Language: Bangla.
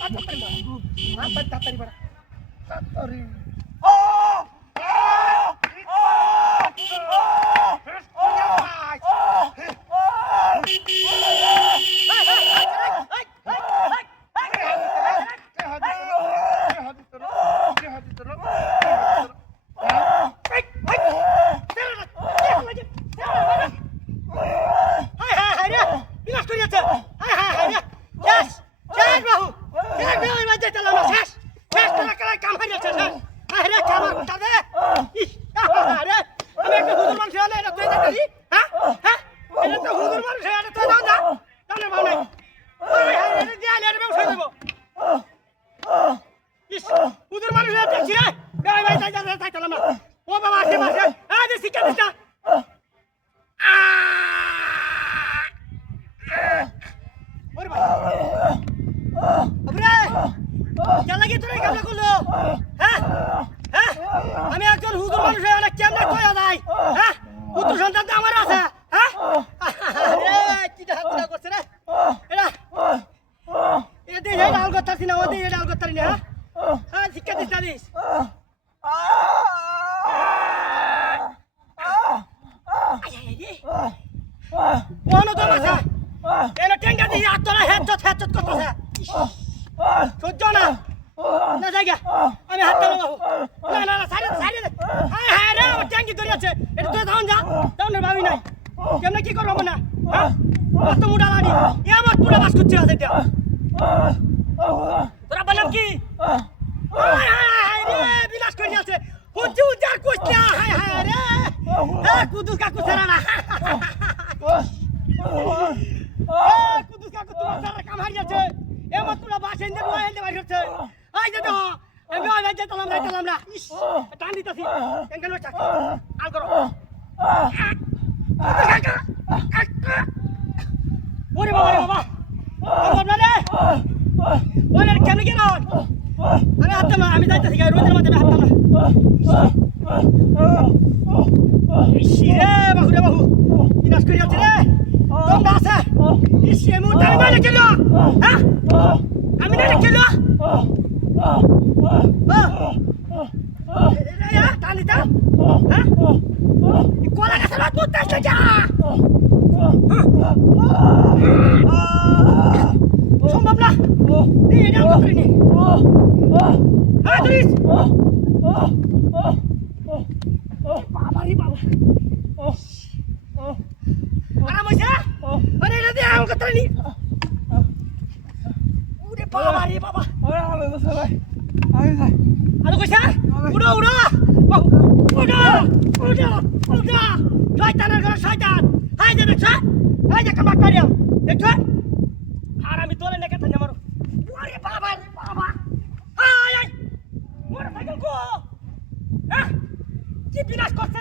তাড়াতাড়ি বাড়া তাড়াতাড়ি আমি একজন হুজুর মানুষ অনেক কেমনে কয়া যায় হ্যাঁ পুত্র সন্তান তো আমার আছে হ্যাঁ কিটা করছে রে এটা এটা দিয়ে ডাল করতাছি না ও দিয়ে ডাল করতারি না হ্যাঁ শিক্ষা দিস না দিস কোন তো মাথা এনে টেঙ্গা দিয়ে আত্মরা হেডশট করতেছে সহ্য না না জায়গা আমি হাত ধরে বাবু না সাইড হ্যাঁ হ্যাঁ রে আমার ট্যাঙ্কি ধরে আছে এটা তুই তখন যা তখন ভাবি নাই কেমনে কি করবো না হ্যাঁ কত মোটা লাড়ি এ আমার পুরো বাস করছে আছে এটা তোরা বললাম কি হায় হায় রে বিলাস করে আছে হুজু যার কইছে হায় হায় রে কুদুস কাকু ছাড়া না কুদুস কাকু তোমার সারা কাম হারিয়েছে এমন পুরো বাস এনে বাইরে হচ্ছে আই দে তো আমি ওই ভাই যেতাম না ইস টান দিতেছি কেন চাক আল করো ওরে বাবা বাবা রে ওরে কেন কেন আমি হাঁটতাম না আমি যাইতেছি রোদের মধ্যে আমি হাঁটতাম না ইসি রে বাহু বিনাশ করে যাচ্ছে রে তোমরা আছে ইসি মুটা আমি না কেন হ্যাঁ আমি না কেন টানিতা হ্যাঁ কোলা গাছের রাত করতে আসছে যা সম্ভব না এটা করিনি হ্যাঁ তুই বাবারি বাবা আরাম হইছে আরে এটা দিয়ে আমার কথা নি ওরে বাবারি বাবা ওরে আলো তো সবাই আরে কইছা উড়ো শয়তানের ঘরে শয়তান হাই দে দেখছ হাই দে কামাক করিয়া দেখছ আর আমি তোরে নেকে থানে মারো ওরে বাবা আয় মোর সাইকেল কো হ্যাঁ কি বিনাশ করছে